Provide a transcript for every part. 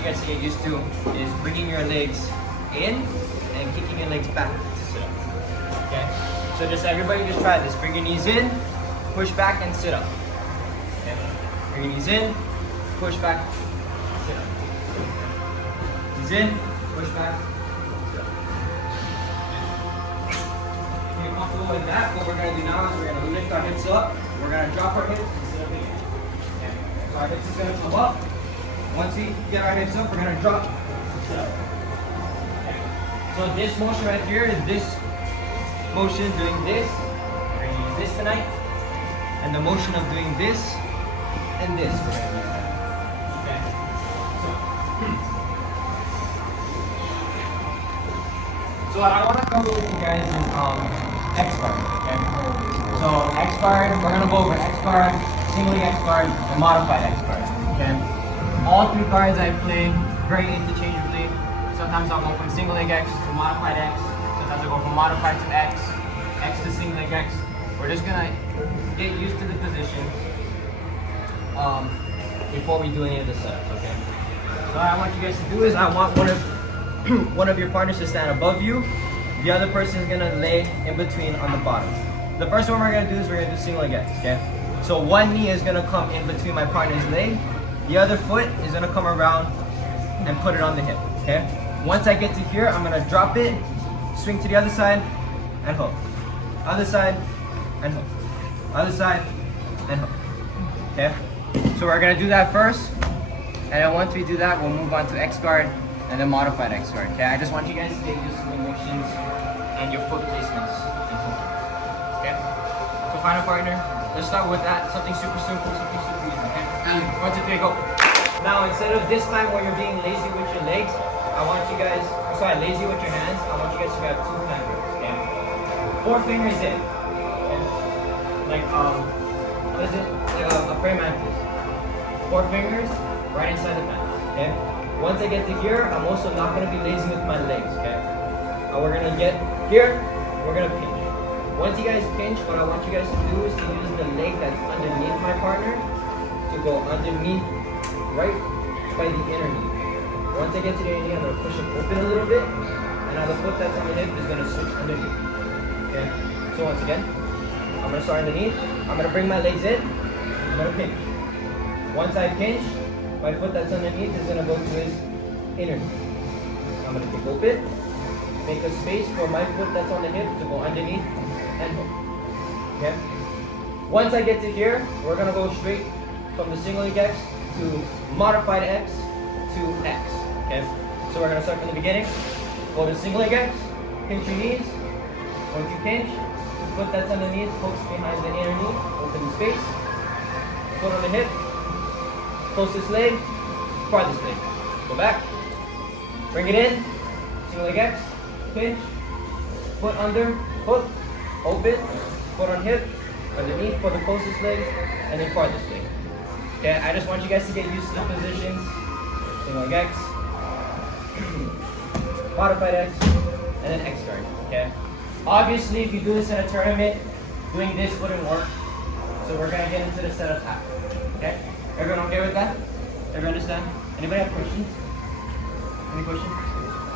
you guys to get used to is bringing your legs in and kicking your legs back to sit up. Okay? So just everybody just try this. Bring your knees in, push back and sit up. Okay? Bring your knees in, push back, sit up. Knees in, push back, sit up. If you're comfortable with that, what we're going to do now is we're going to lift our hips up. We're going to drop our hips and sit up again. Okay? So our hips is going to come up. Once we get our hips up, we're going to drop, sit up. Okay. So this motion right here is this motion doing this. We're going to use this tonight. And the motion of doing this and this, we're going to use that. Okay? So I want to cover with you guys in X Guard. Okay? So X Guard, we're going to go over X Guard, single leg X Guard, and modified X Guard. Okay? All three guards I play very interchangeably. Sometimes I'll go from single leg X to modified X. Sometimes I'll go from modified to X, X to single leg X. We're just gonna get used to the positions before we do any of the setups, okay? So what I want you guys to do is I want one of your partners to stand above you. The other person is gonna lay in between on the bottom. The first one we're gonna do is we're gonna do single leg X, okay? So one knee is gonna come in between my partner's leg. The other foot is gonna come around and put it on the hip, okay? Once I get to here, I'm gonna drop it, swing to the other side, and hook. Other side, and hook. Other side, and hook. Okay? So we're gonna do that first, and then once we do that, we'll move on to X Guard, and then modified X Guard, okay? I just want you guys to get used to the motions and your foot placements and hook. Okay? So final partner, let's start with that, something super simple, something super easy, okay? And 1, 2, 3, go. Now, instead of this time where you're being lazy with your legs, I want you guys, lazy with your hands, I want you guys to grab 2 hand grips, okay? 4 fingers in, okay? Like, what is it? Like a prayer mantis. 4 fingers right inside the pants, okay? Once I get to here, I'm also not gonna be lazy with my legs, okay? We're gonna get here, we're gonna pinch. Once you guys pinch, what I want you guys to do is to use the leg that's underneath my partner to go underneath, right by the inner knee. Once I get to the inner knee, I'm going to push it open a little bit, and now the foot that's on the hip is going to switch underneath. Okay? So once again, I'm going to start underneath, I'm going to bring my legs in, I'm going to pinch. Once I pinch, my foot that's underneath is going to go to his inner knee. I'm going to kick open, make a space for my foot that's on the hip to go underneath and hook. Okay? Once I get to here, we're going to go straight from the single leg X to modified X to X. Okay? So we're going to start from the beginning. Go to single leg X, pinch your knees. Once you pinch, foot that's underneath hooks behind the inner knee, open the space. Foot on the hip, closest leg, farthest leg. Go back, bring it in, single leg X, pinch, foot under, hook, open, foot on hip, underneath for the closest leg, and then farthest leg. Okay, I just want you guys to get used to the positions. Single leg X, modified X, and then X guard. Okay. Obviously, if you do this in a tournament, doing this wouldn't work. So we're gonna get into the setup after. Okay. Everyone okay with that? Everyone understand? Anybody have questions? Any questions?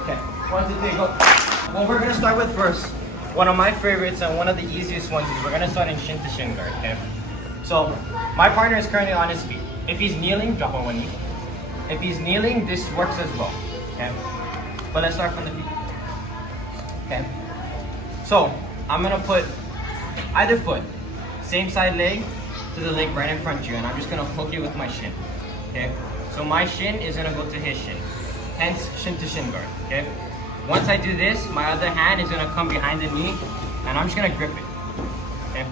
Okay. 1, 2, 3, go. What we're gonna start with first, one of my favorites and one of the easiest ones is we're gonna start in shin to shin guard. Okay. So my partner is currently on his feet. If he's kneeling, drop on one knee. If he's kneeling, this works as well. Okay? But let's start from the feet. Okay? So I'm gonna put either foot, same side leg, to the leg right in front of you, and I'm just gonna hook it with my shin. Okay? So my shin is gonna go to his shin. Hence shin to shin guard. Okay? Once I do this, my other hand is gonna come behind the knee, and I'm just gonna grip it. Okay?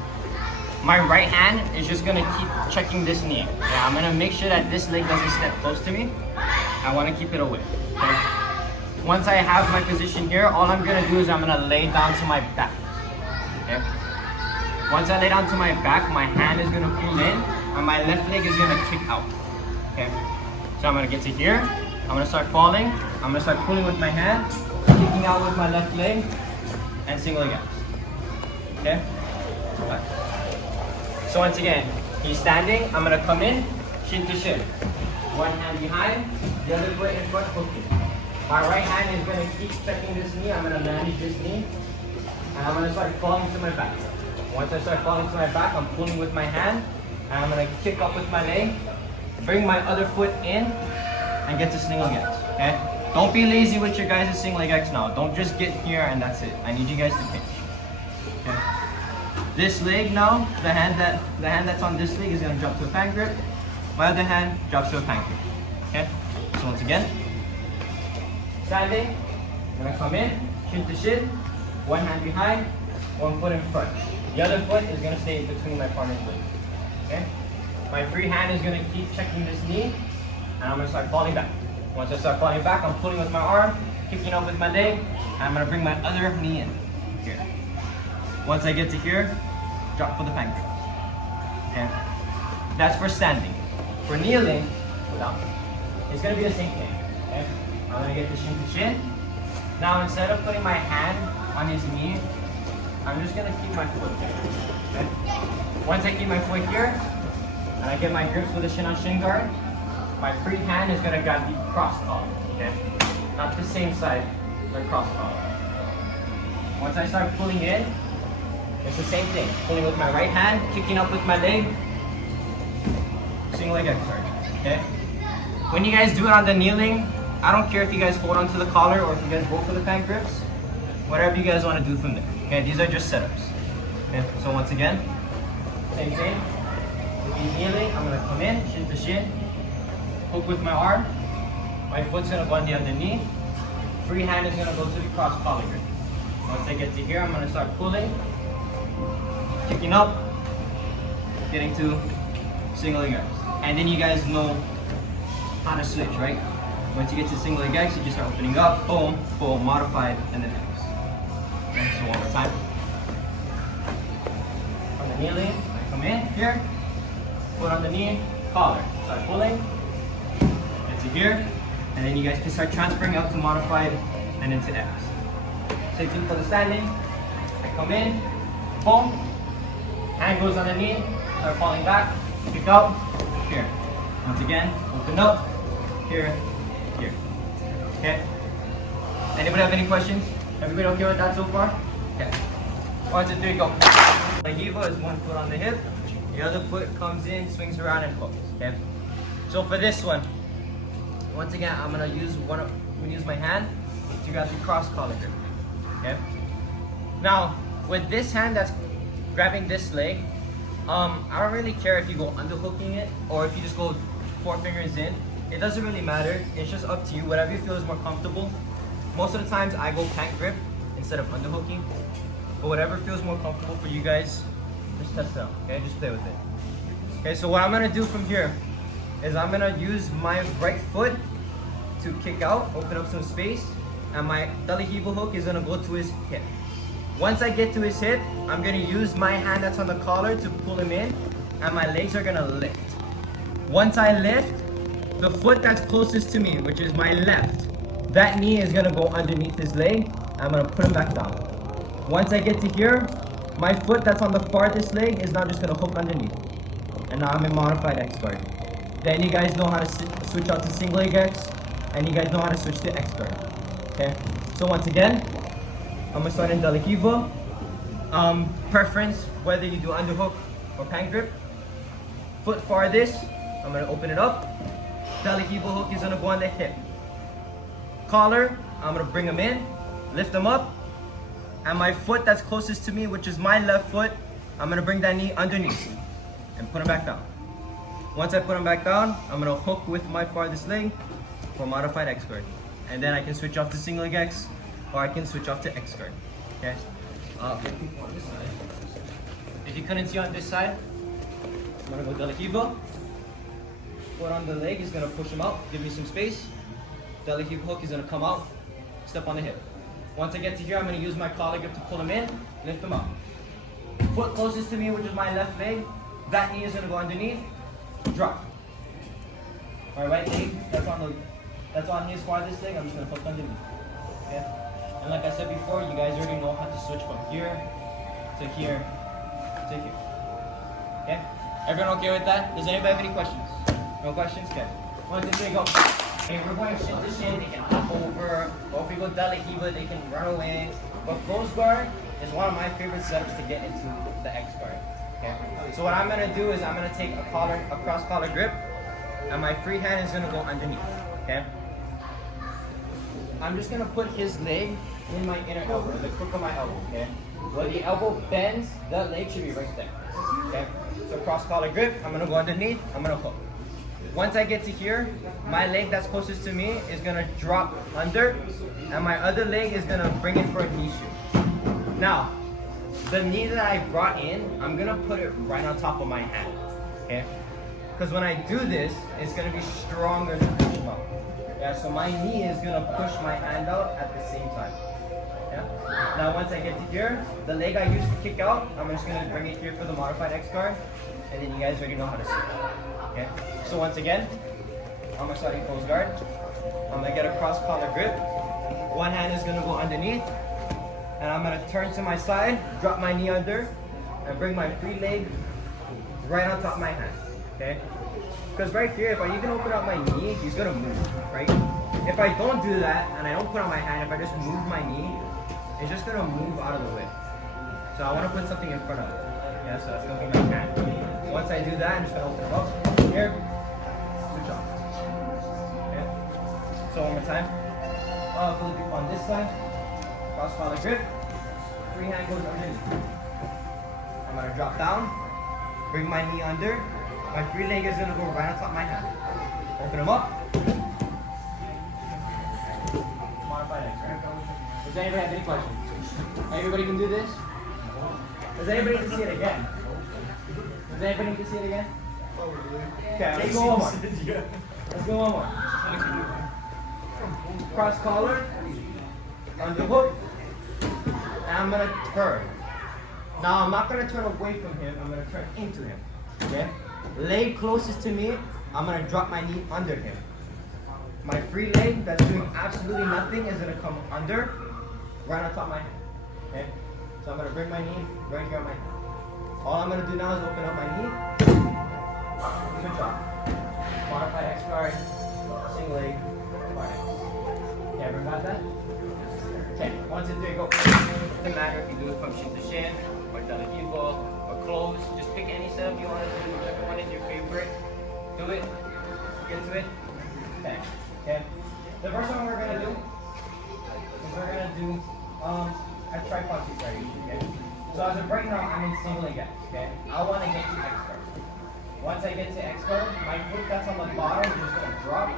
My right hand is just gonna keep checking this knee. Yeah, I'm gonna make sure that this leg doesn't step close to me. I wanna keep it away. Okay? Once I have my position here, all I'm gonna do is I'm gonna lay down to my back. Okay? Once I lay down to my back, my hand is gonna pull in, and my left leg is gonna kick out. Okay? So I'm gonna get to here, I'm gonna start falling, I'm gonna start pulling with my hand, kicking out with my left leg, and single leg X. Okay? Right. So once again, he's standing, I'm gonna come in, shin to shin. One hand behind, The other foot in front, hooking. My right hand is gonna keep checking this knee. I'm gonna manage this knee. And I'm gonna start falling to my back. Once I start falling to my back, I'm pulling with my hand. And I'm gonna kick up with my leg. Bring my other foot in and get to single legs, okay? Don't be lazy with your guys' single leg X now. Don't just get here and that's it. I need you guys to pinch, okay? This leg now, the hand that's on this leg is gonna drop to a pan grip. My other hand drops to a pan grip, okay? So once again, standing, I'm gonna come in, shin to shin, one hand behind, one foot in front. The other foot is gonna stay between my partner's legs, okay? My free hand is gonna keep checking this knee, and I'm gonna start falling back. Once I start falling back, I'm pulling with my arm, kicking up with my leg, and I'm gonna bring my other knee in, here. Once I get to here, drop for the pan grip, okay? That's for standing. For kneeling, without, it's gonna be the same thing, okay? I'm gonna get the shin to shin. Now instead of putting my hand on his knee, I'm just gonna keep my foot there, okay? Once I keep my foot here, and I get my grips with the shin on shin guard, my free hand is gonna grab the cross collar, okay? Not the same side, but cross collar. Once I start pulling in, it's the same thing. Pulling with my right hand, kicking up with my leg, single leg X guard, okay? When you guys do it on the kneeling, I don't care if you guys hold onto the collar or if you guys go for the pan grips, whatever you guys want to do from there, okay? These are just setups, okay? So once again, same thing. If you're kneeling, I'm gonna come in, shin to shin, hook with my arm, my foot's gonna go on the other knee, free hand is gonna go to the cross collar grip. Once I get to here, I'm gonna start pulling, kicking up, getting to single leg X. And then you guys know how to switch, right? Once you get to single leg X, you just start opening up, boom, boom, modified, and then X. Okay, so one more time. On the kneeling, I come in here, foot on the knee, collar, start pulling, get to here, and then you guys can start transferring up to modified and into X. Same thing for the standing. I come in, boom, hand goes on the knee, start falling back, pick up, here. Once again, open up, here, here. Okay? Anybody have any questions? Everybody okay with that so far? Okay. 1, 2, 3, go. The Hiva is one foot on the hip, the other foot comes in, swings around and hooks. Okay? So for this one, once again, I'm gonna use my hand to grab the cross collar grip. Okay? Now, with this hand that's grabbing this leg, I don't really care if you go underhooking it or if you just go 4 fingers in. It doesn't really matter. It's just up to you. Whatever you feel is more comfortable. Most of the times I go pan grip instead of underhooking. But whatever feels more comfortable for you guys, just test it out. Okay, just play with it. Okay, so what I'm gonna do from here is I'm gonna use my right foot to kick out, open up some space, and my Dalihivo hook is gonna go to his hip. Once I get to his hip, I'm gonna use my hand that's on the collar to pull him in, and my legs are gonna lift. Once I lift, the foot that's closest to me, which is my left, that knee is gonna go underneath his leg. I'm gonna put him back down. Once I get to here, my foot that's on the farthest leg is now just gonna hook underneath. And now I'm in modified X guard. Then you guys know how to switch out to single leg X, and you guys know how to switch to X guard. Okay, so once again, I'm gonna start in Dalihivo. Preference, whether you do underhook or pan grip. Foot farthest, I'm gonna open it up. Dalihivo hook is gonna go on the hip. Collar, I'm gonna bring him in, lift him up, and my foot that's closest to me, which is my left foot, I'm gonna bring that knee underneath and put him back down. Once I put him back down, I'm gonna hook with my farthest leg for modified X guard. And then I can switch off to single leg X, or I can switch off to X guard. Okay? If you couldn't see on this side, I'm gonna go Dalihivo. Foot on the leg is gonna push him out, give me some space. Dalihivo hook is gonna come out, step on the hip. Once I get to here, I'm gonna use my collar grip to pull him in, lift him up. Foot closest to me, which is my left leg, that knee is gonna go underneath, drop. My right leg, that's on his farthest leg, I'm just gonna hook underneath. Okay? And like I said before, you guys already know how to switch from here to here to here. Okay? Everyone okay with that? Does anybody have any questions? No questions? Okay. 1, 2, 3, go. If we're going shin to shin, they can hop over, or if we go dalahiva, they can run away. But close guard is one of my favorite setups to get into the X guard. Okay? So what I'm gonna do is I'm gonna take a cross collar grip, and my free hand is gonna go underneath. Okay? I'm just gonna put his leg in my inner elbow, the crook of my elbow. Okay? Where the elbow bends, that leg should be right there. Okay? So cross collar grip, I'm gonna go underneath, I'm gonna hook. Once I get to here, my leg that's closest to me is gonna drop under, and my other leg is gonna bring it for a knee shoot. Now, the knee that I brought in, I'm gonna put it right on top of my hand, okay? Because when I do this, it's gonna be stronger to push him out. Yeah, so my knee is gonna push my hand out at the same time. Yeah. Now once I get to here, the leg I used to kick out, I'm just gonna bring it here for the modified X guard, and then you guys already know how to sit. Okay. So once again, on my starting close guard, I'm gonna get a cross collar grip. One hand is gonna go underneath, and I'm gonna turn to my side, drop my knee under, and bring my free leg right on top of my hand. Okay. Because right here, if I even open up my knee, he's gonna move, right? If I don't do that, and I don't put on my hand, if I just move my knee, it's just gonna move out of the way. So I wanna put something in front of it. Yeah, so that's gonna be my hand. Once I do that, I'm just gonna open it up. Here, good job. Okay. So one more time. Flip it on this side. Cross collar grip. Free hand goes underneath. I'm gonna drop down. Bring my knee under. My free leg is gonna go right on top of my hand. Open them up. Modified X, right? Does anybody have any questions? Everybody can do this? Does anybody need to see it again? Does anybody need to see it again? Okay, let's go one more. Let's go one more. Cross collar, under hook, and I'm gonna turn. Now I'm not gonna turn away from him, I'm gonna turn into him. Okay? Leg closest to me, I'm gonna drop my knee under him. My free leg that's doing absolutely nothing is gonna come under, right on top of my hand. Okay? So I'm gonna bring my knee right here on my hand. All I'm gonna do now is open up my knee. Good job. Modified X guard, single leg, bar X. Okay, everyone got that? Okay, 1, 2, 3, go. Doesn't matter if you do it from shin to shin, or dalahiva, or close. Just pick any setup you want to do, whichever one is your favorite. Do it. Get to it. Okay. Okay. The first one we're gonna do is we're gonna do a tripod seat right here. Okay. So as of right now, I'm in single leg X. Okay. I want to get to X guard. Once I get to X guard, my foot that's on the bottom is just gonna drop,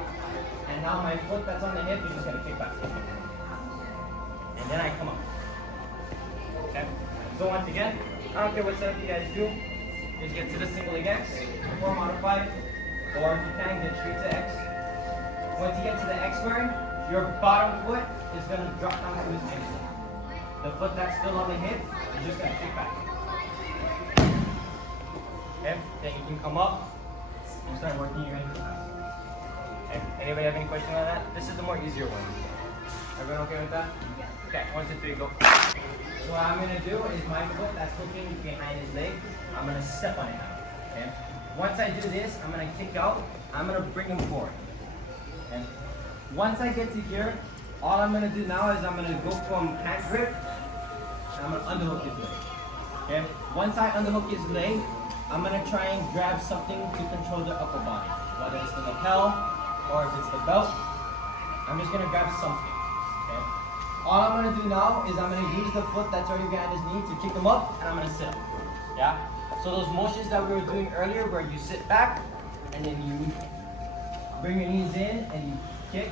and now my foot that's on the hip is just gonna kick back. And then I come up. Okay. So once again, I don't care what setup you guys do. Just get to the single leg X, or modified, or if you can, get straight to X. Once you get to the X guard, your bottom foot is going to drop down to his ankle. The foot that's still on the hip is just going to kick back. Okay, then you can come up and start working your ankle. Okay, anybody have any questions on that? This is the more easier one. Everyone okay with that? Okay, 1, 2, 3, go. So what I'm going to do is my foot that's hooking behind his leg, I'm going to step on it now. Okay? Once I do this, I'm going to kick out, I'm going to bring him forward. Okay? Once I get to here, all I'm going to do now is I'm going to go from hand grip, and I'm going to underhook his leg. Okay? Once I underhook his leg, I'm going to try and grab something to control the upper body. Whether it's the lapel, or if it's the belt, I'm just going to grab something. Okay? All I'm going to do now is I'm going to use the foot that's already behind his knee to kick him up, and I'm going to sit him. Yeah? So those motions that we were doing earlier where you sit back, and then you bring your knees in, and you kick,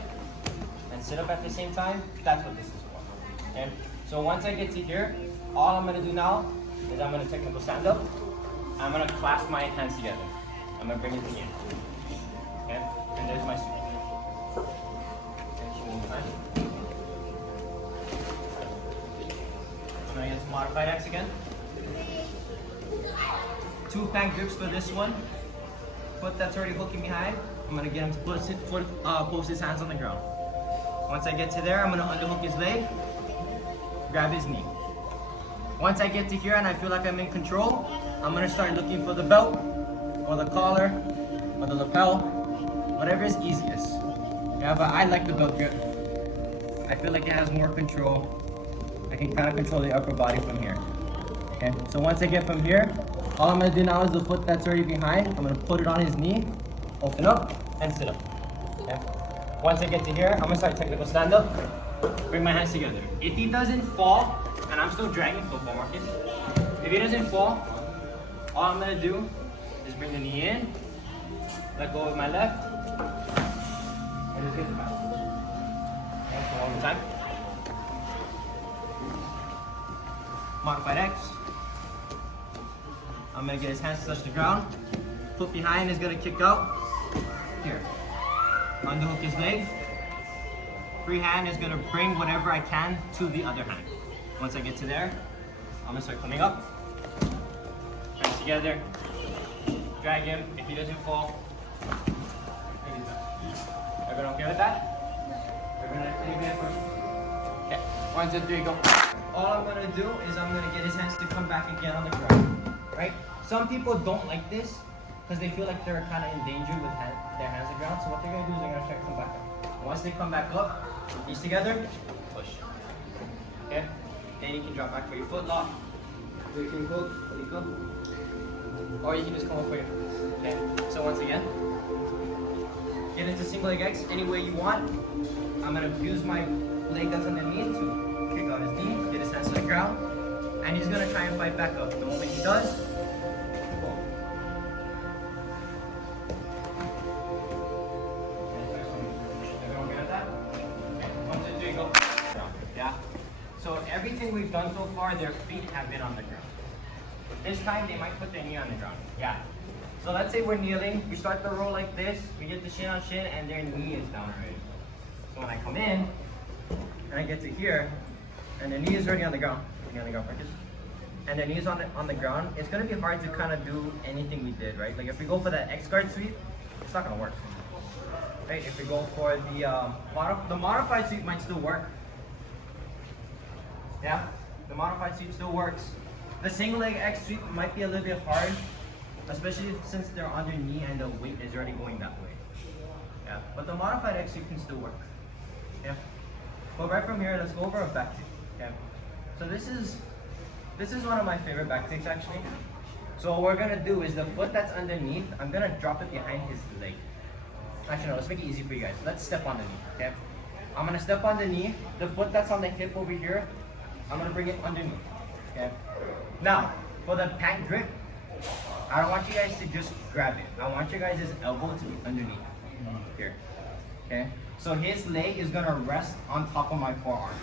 and sit up at the same time, that's what this is for. Okay? So once I get to here, all I'm going to do now is I'm going to technical stand up. I'm going to clasp my hands together. I'm going to bring it to the end. Okay? And there's my sweep. I'm going to get some modified X again. 2 pan grips for this one. Foot that's already hooking behind, I'm going to get him to post his hands on the ground. Once I get to there, I'm going to underhook his leg, grab his knee. Once I get to here and I feel like I'm in control, I'm going to start looking for the belt, or the collar, or the lapel, whatever is easiest. Yeah, but I like the belt grip. I feel like it has more control. I can kind of control the upper body from here. Okay, so once I get from here, all I'm gonna do now is the foot that's already behind, I'm gonna put it on his knee, open up, and sit up. Okay. Once I get to here, I'm gonna start technical stand up. Bring my hands together. If he doesn't fall, and I'm still dragging football, Marcus. If he doesn't fall, all I'm gonna do is bring the knee in, let go with my left, and just get the back. Okay, so one more time. Modified X. I'm gonna get his hands to touch the ground. Foot behind is gonna kick out. Here. Underhook his leg. Free hand is gonna bring whatever I can to the other hand. Once I get to there, I'm gonna start coming up. Hands together. Drag him. If he doesn't fall, everyone okay with that? Everyone okay first? Okay. 1, 2, 3, go. All I'm gonna do is I'm gonna get his hands to come back again on the ground. Right? Some people don't like this because they feel like they're kind of in danger with their hands on the ground. So what they're gonna do is they're gonna try to come back up. Once they come back up, knees together, push. Okay? Then you can drop back for your foot lock. You can go, or you can just come up for your hands. Okay? So once again, get into single leg X any way you want. I'm gonna use my leg that's underneath to kick out his knee, get his hands to the ground, and he's gonna try and fight back up. The moment he does, go. Everyone get that? Okay. 1, 2, 3, go. Yeah. So everything we've done so far, their feet have been on the ground. This time they might put their knee on the ground. Yeah. So let's say we're kneeling, we start the roll like this, we get the shin on shin, and their knee is down already. So when I come in, and I get to here, and the knee is already on the ground. Marcus. And the knee is on the ground. It's gonna be hard to kind of do anything we did, right? Like if we go for that X guard sweep, it's not gonna work. Right? If we go for the modified sweep might still work. Yeah, the modified sweep still works. The single leg X sweep might be a little bit hard, especially since they're on their knee and the weight is already going that way. Yeah, but the modified X sweep can still work. Yeah. But right from here, let's go over a back kick. Okay. So this is one of my favorite back kicks actually. So what we're gonna do is the foot that's underneath, I'm gonna drop it behind his leg. Actually no, let's make it easy for you guys. Let's step on the knee. Okay. I'm gonna step on the knee. The foot that's on the hip over here, I'm gonna bring it underneath. Okay. Now for the pant grip, I don't want you guys to just grab it. I want your guys' elbow to be underneath. Here. Okay. So his leg is gonna rest on top of my forearm.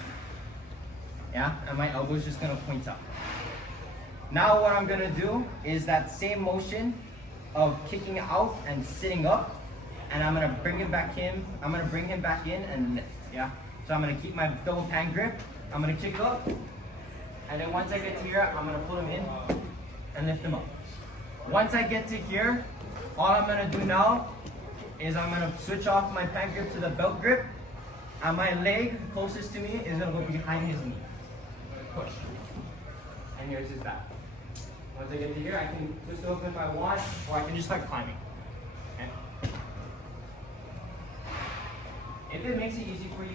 Yeah, and my elbow is just gonna point up. Now what I'm gonna do is that same motion of kicking out and sitting up, and I'm gonna bring him back in. I'm gonna bring him back in and lift. Yeah. So I'm gonna keep my double pan grip. I'm gonna kick up, and then once I get to here, I'm gonna pull him in and lift him up. Once I get to here, all I'm gonna do now is I'm gonna switch off my pan grip to the belt grip, and my leg closest to me is gonna go behind his knee. Push. And here's his back. Once I get to here, I can twist open if I want, or I can just start climbing. Okay? If it makes it easy for you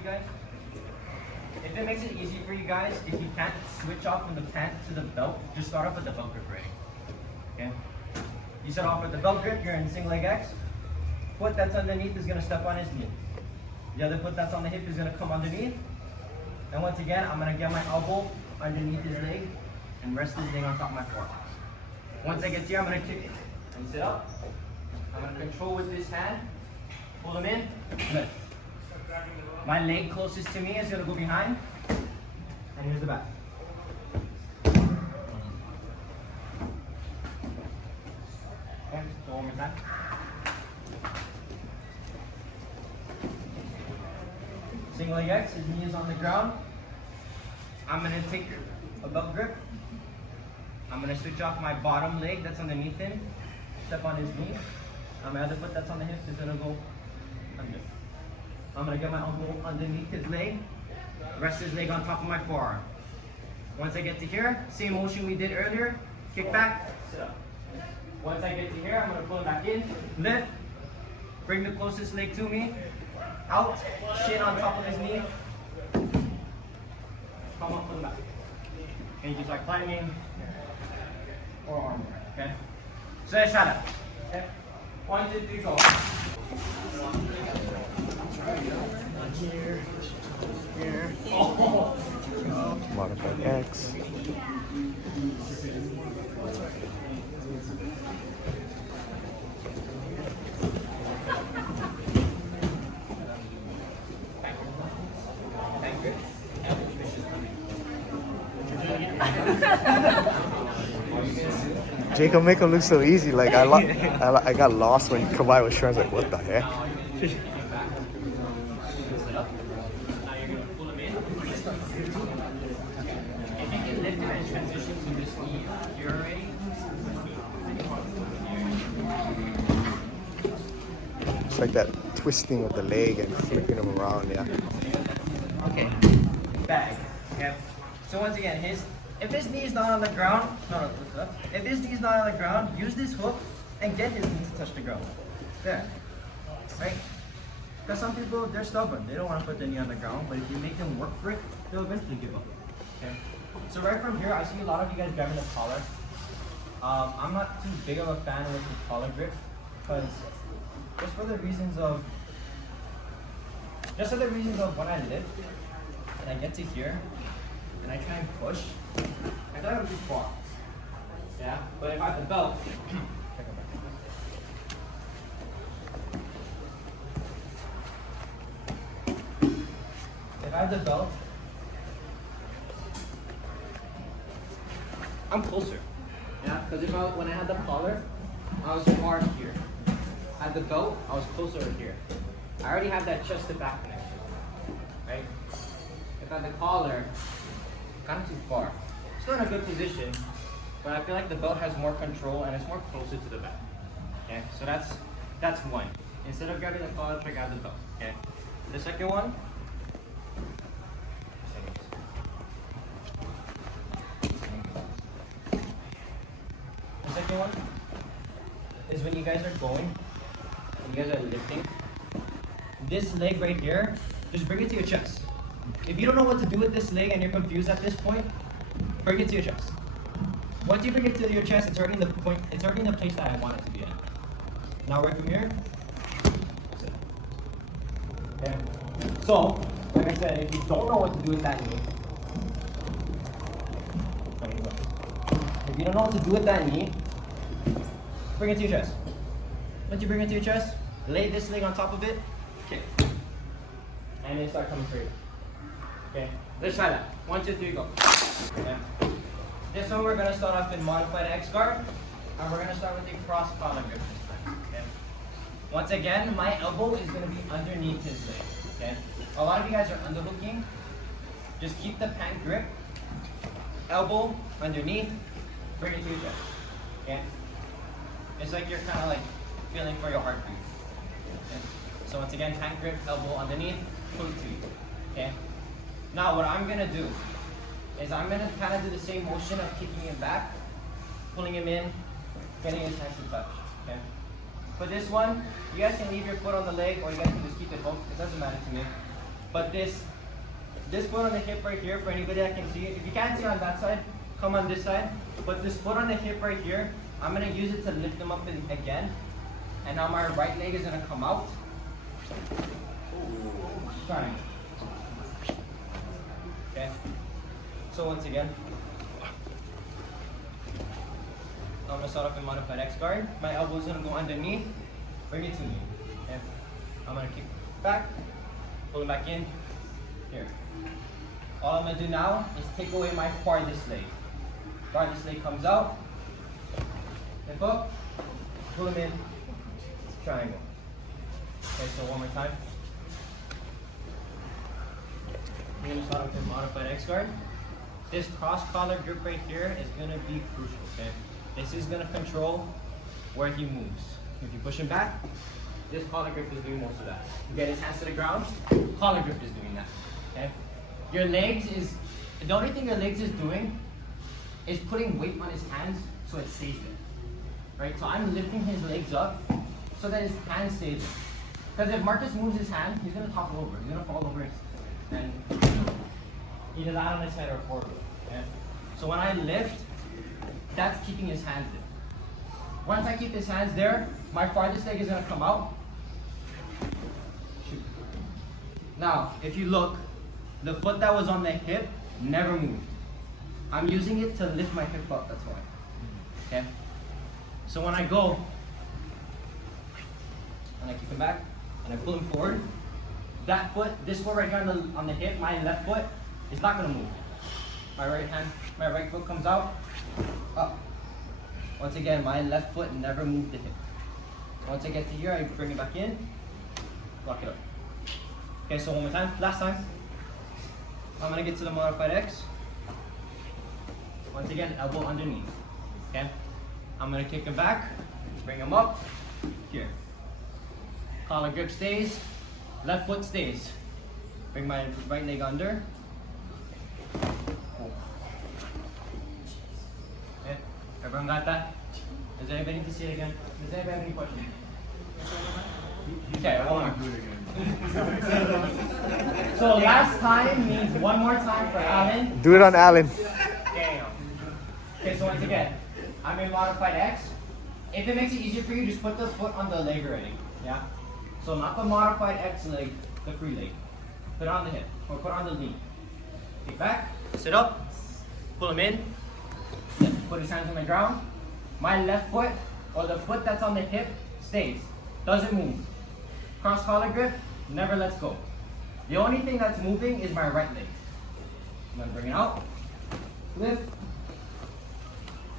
guys, if you can't switch off from the pant to the belt, just start off with the belt grip already. Okay? You start off with the belt grip, you're in single leg X. Foot that's underneath is gonna step on his knee. The other foot that's on the hip is gonna come underneath. And once again, I'm gonna get my elbow underneath his leg and rest his leg on top of my forearm. Once I get here, I'm gonna kick it and sit up. I'm gonna control with this hand, pull him in, lift. My leg closest to me is gonna go behind, and here's the back. Okay, so one more time. Single leg X, his knee is on the ground. I'm gonna take a belt grip. I'm gonna switch off my bottom leg that's underneath him, step on his knee. My other foot that's on the hip is gonna go under. I'm gonna get my elbow underneath his leg, rest his leg on top of my forearm. Once I get to here, same motion we did earlier, kick back, sit up. Once I get to here, I'm gonna pull it back in, lift, bring the closest leg to me, out, shin on top of his knee. Come up from the back. And you just like climbing or arm work, okay? So let's try that. Okay? 1, 2, 3, go. Here. Here. Oh. Modified X. Jacob make him look so easy. Like I got lost when Kawai was showing. I was like, what the heck? It's like that twisting of the leg and flipping them around, yeah. Okay. Bag. Okay. So once again, if his knee is not on the ground, if his knee is not on the ground, use this hook and get his knee to touch the ground. There. Right? Because some people, they're stubborn. They don't want to put their knee on the ground, but if you make them work for it, they'll eventually give up. Okay? So right from here, I see a lot of you guys grabbing the collar. I'm not too big of a fan with the collar grip, because just for the reasons of when I lift and I get to here and I try and push, I thought it would be far. Yeah? But if I have the belt, I'm closer. Yeah? Because when I had the collar, I was far here. I had the belt, I was closer here. I already have that chest to back connection. Right? If I had the collar, kind of too far. Still in a good position, but I feel like the belt has more control and it's more closer to the back. Okay, so that's one. Instead of grabbing the collar, try grab the belt. Okay. The second one. The second one is when you guys are going, when you guys are lifting. This leg right here, just bring it to your chest. If you don't know what to do with this leg and you're confused at this point, bring it to your chest. Once you bring it to your chest, it's already in the point, it's already in the place that I want it to be at. Now right from here, sit. Okay. So, like I said, if you don't know what to do with that knee, if you don't know what to do with that knee, bring it to your chest. Once you bring it to your chest, lay this leg on top of it, kick. And then start coming straight. Okay, let's try that. 1, 2, 3, go. Okay. This one we're gonna start off in modified X guard, and we're gonna start with a cross collar grip this time. Okay. Once again, my elbow is gonna be underneath his leg. Okay. A lot of you guys are underhooking. Just keep the pant grip. Elbow underneath. Bring it to your chest. Okay. It's like you're kind of like feeling for your heartbeat. Okay. So once again, pant grip, elbow underneath, pull it to you. Okay. Now what I'm gonna do is I'm gonna kind of do the same motion of kicking him back, pulling him in, getting his hands to touch. Okay. For this one, you guys can leave your foot on the leg, or you guys can just keep it hooked. It doesn't matter to me. But this foot on the hip right here, for anybody that can see it. If you can't see on that side, come on this side. But this foot on the hip right here, I'm gonna use it to lift him up again. And now my right leg is gonna come out. Triangle. Okay. So once again, I'm gonna start off in modified X guard. My elbow is gonna go underneath. Bring it to me. Okay. I'm gonna kick back, pull it back in. Here. All I'm gonna do now is take away my farthest leg. Farthest leg comes out. Then up. Pull him in. Triangle. Okay, so one more time. I'm going to start with a modified X guard. This cross collar grip right here is going to be crucial, okay? This is going to control where he moves. If you push him back, this collar grip is doing most of that. You get his hands to the ground, collar grip is doing that, okay? Your legs is, the only thing your legs is doing is putting weight on his hands so it stays there, right? So I'm lifting his legs up so that his hands stay there. Because if Marcus moves his hand, he's gonna topple over. He's gonna fall over and either land on his head or forward. Okay? So when I lift, that's keeping his hands there. Once I keep his hands there, my farthest leg is gonna come out. Shoot. Now, if you look, the foot that was on the hip never moved. I'm using it to lift my hip up, that's why. Okay? So when I go, and I kick him back, and I pull him forward, that foot, this foot right here on the hip, my left foot, is not gonna move. My right foot comes out, up. Once again, my left foot never moved the hip. Once I get to here, I bring it back in, lock it up. Okay, so one more time, last time. I'm gonna get to the modified X. Once again, elbow underneath, okay? I'm gonna kick him back, bring him up, here. Collar grip stays, left foot stays. Bring my right leg under. Okay, everyone got that? Does anybody need to see it again? Does anybody have any questions? Okay, I want to do it again. So last time means one more time for Alan. Do it on Alan. Damn. Okay, so once again, I'm in modified X. If it makes it easier for you, just put the foot on the leg already. Yeah? So not the modified X leg, the free leg. Put it on the hip, or put it on the knee. Kick back, sit up, pull him in, put his hands on the ground. My left foot, or the foot that's on the hip, stays, doesn't move. Cross collar grip, never lets go. The only thing that's moving is my right leg. I'm gonna bring it out, lift,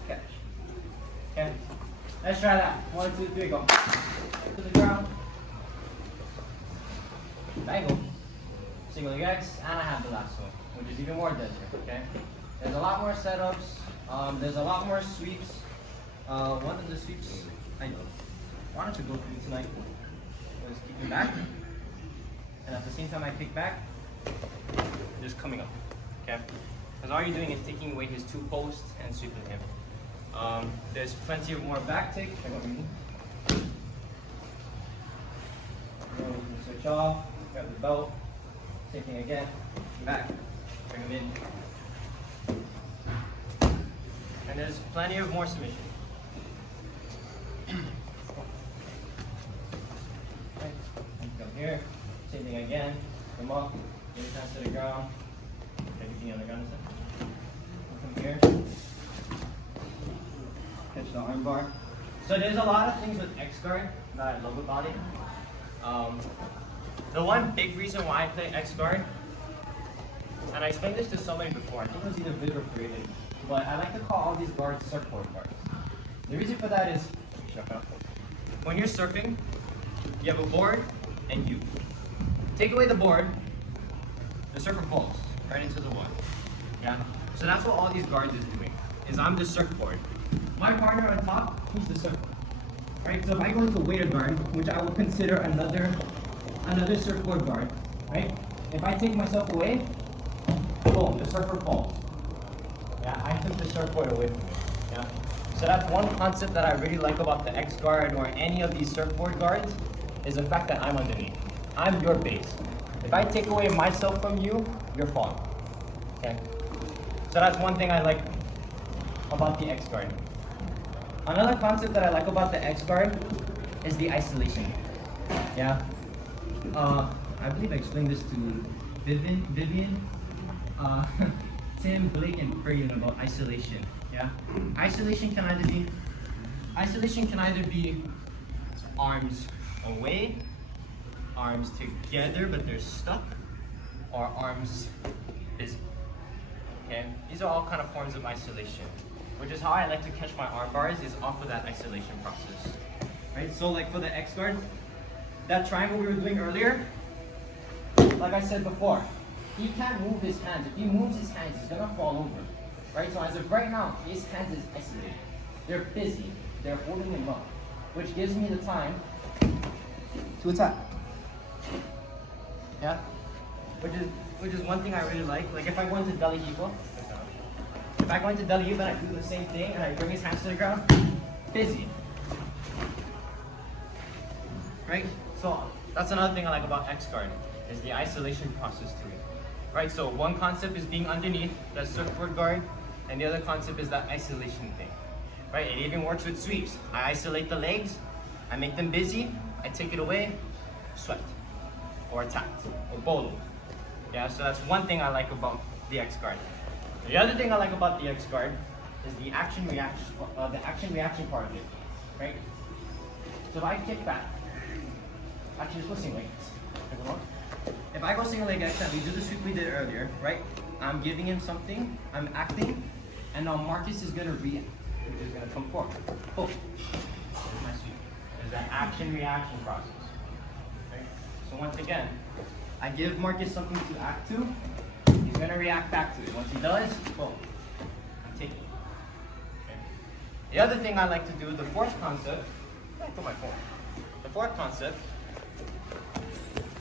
catch. Okay, let's try that. 1, 2, 3, go. To the ground. Bangle. Single leg X, and I have the last one, which is even more deadly, okay? There's a lot more setups, there's a lot more sweeps. One of the sweeps I wanted to go through tonight was kicking back, and at the same time I kick back, just coming up, okay? Because all you're doing is taking away his 2 posts and sweeping him. There's plenty of more back take. Switch off, grab the belt, same thing again, back, bring him in. And there's plenty of more submission. Okay, come here, same thing again, come up, get his hands to the ground, everything on the ground is come here, catch the arm bar. So there's a lot of things with X Guard that I love about it. The one big reason why I play X Guard, and I explained this to somebody before, I think it was either Vid or Creative, but I like to call all these guards surfboard guards. The reason for that is, when you're surfing, you have a board and you. Take away the board, the surfer falls right into the water. Yeah? So that's what all these guards is doing, is I'm the surfboard. My partner on top, he's the surfer. Right? So if I go into waiter guard, which I would consider another surfboard guard, right? If I take myself away, boom, the surfer falls. Yeah, I took the surfboard away from me. Yeah. So that's one concept that I really like about the X Guard or any of these surfboard guards, is the fact that I'm underneath. I'm your base. If I take away myself from you, you're falling. Okay? So that's one thing I like about the X Guard. Another concept that I like about the X Guard is the isolation. Yeah? I believe I explained this to Vivian, Tim, Blake, and Period about isolation. Yeah? Isolation can either be arms away, arms together but they're stuck, or arms busy. Okay? These are all kind of forms of isolation, which is how I like to catch my arm bars, is off of that isolation process. Right? So like for the X Guard, that triangle we were doing earlier, like I said before, he can't move his hands. If he moves his hands, he's gonna fall over. Right? So as of right now, his hands is isolated. They're busy. They're holding him up, which gives me the time to attack. Yeah? Which is one thing I really like. Like if I go into Dali Hipo, and I do the same thing and I bring his hands to the ground, busy. Right? So That's another thing I like about X Guard, is the isolation process to it. Right, so one concept is being underneath that surfboard guard, and the other concept is that isolation thing. Right, it even works with sweeps. I isolate the legs, I make them busy, I take it away, swept, or attacked, or bowled. Yeah, so that's one thing I like about the X Guard. The other thing I like about the X Guard is the action reaction part of it. Right? So if I kick back, actually let's go single leg. If I go single leg X and we do the sweep we did earlier, right? I'm giving him something, I'm acting, and now Marcus is gonna react. He's gonna come forward. Oh, there's my sweep. There's that action reaction process. Okay? So once again, I give Marcus something to act to, he's gonna react back to it. Once he does, boom, I'm taking it. Okay? The other thing I like to do, the fourth concept, I put my phone. The fourth concept,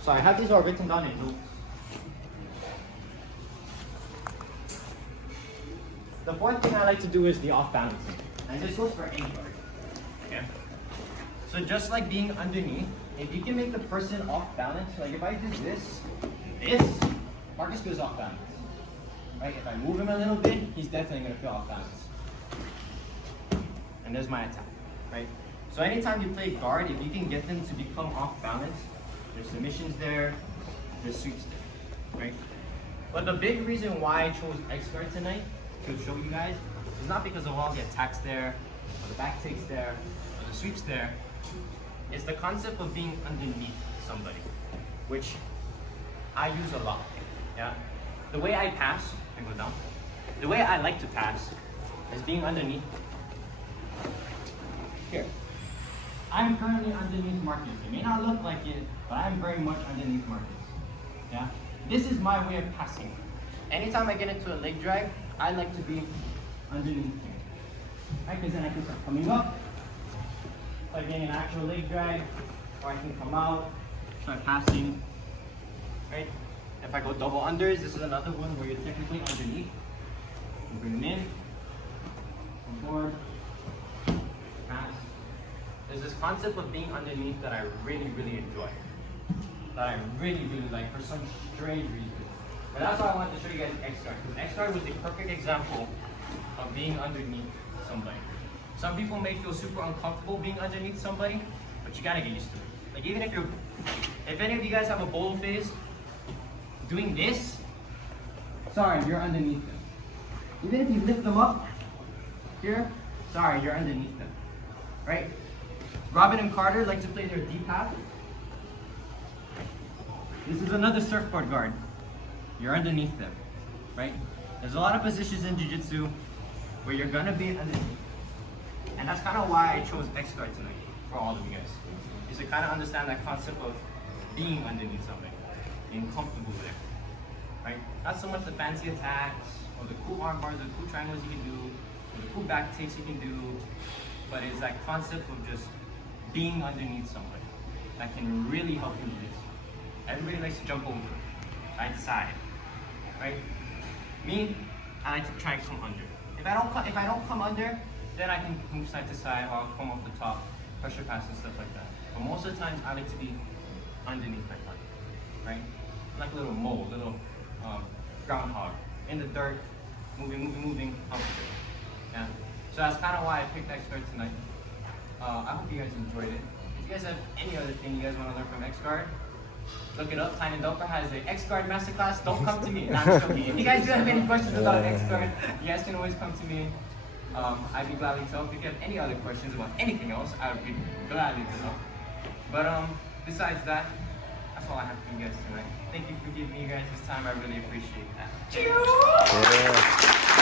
so I have these all written down in notes. The fourth thing I like to do is the off balancing. And this goes for any guard. Okay? So just like being underneath, if you can make the person off balance, like if I did this, Marcus goes off balance. Right? If I move him a little bit, he's definitely gonna feel off balance. And there's my attack. Right? So anytime you play guard, if you can get them to become off balance, there's submissions there, there's sweeps there. Right? But the big reason why I chose X Guard tonight to show you guys is not because of all the attacks there, or the back takes there, or the sweeps there. It's the concept of being underneath somebody, which I use a lot. Yeah. The way I pass, I go down. The way I like to pass is being underneath. Here. I'm currently underneath Marcus. It may not look like it, but I'm very much underneath Marcus. Yeah. This is my way of passing. Anytime I get into a leg drag, I like to be underneath here. Right? Because then I can start coming up, start getting an actual leg drag, or I can come out, start passing. Right? If I go double unders, this is another one where you're technically underneath. You bring them in, come forward, pass. There's this concept of being underneath that I really, really enjoy. That I really, really like for some strange reason. But that's why I wanted to show you guys X Guard, because X Guard was the perfect example of being underneath somebody. Some people may feel super uncomfortable being underneath somebody, but you gotta get used to it. Like even if any of you guys have a bowl phase, doing this, sorry, you're underneath them. Even if you lift them up here, sorry, you're underneath them, right? Robin and Carter like to play their deep half. This is another surfboard guard. You're underneath them, right? There's a lot of positions in Jiu-Jitsu where you're gonna be underneath. And that's kind of why I chose X Guard tonight for all of you guys. Is to kind of understand that concept of being underneath something, being comfortable there, right? Not so much the fancy attacks, or the cool arm bars, or the cool triangles you can do, or the cool back takes you can do, but it's that concept of just being underneath somebody that can really help you with this. Everybody likes to jump over, side to side, right? Me, I like to try and come under. If I don't come under, then I can move side to side, or I'll come off the top, pressure pass and stuff like that. But most of the times, I like to be underneath my partner, right? Like a little mole, little groundhog in the dirt, moving, up. Yeah. So that's kind of why I picked X Guard tonight. I hope you guys enjoyed it. If you guys have any other thing you guys want to learn from X Guard, look it up. Tynan Doper has an X Guard masterclass. Don't come to me. Not joking. If you guys do have any questions about X Guard, you guys can always come to me. I'd be gladly to help. If you have any other questions about anything else, I would be gladly to help. But besides that, that's all I have for you guys tonight. Thank you for giving me you guys this time. I really appreciate that. Cheers! Yeah.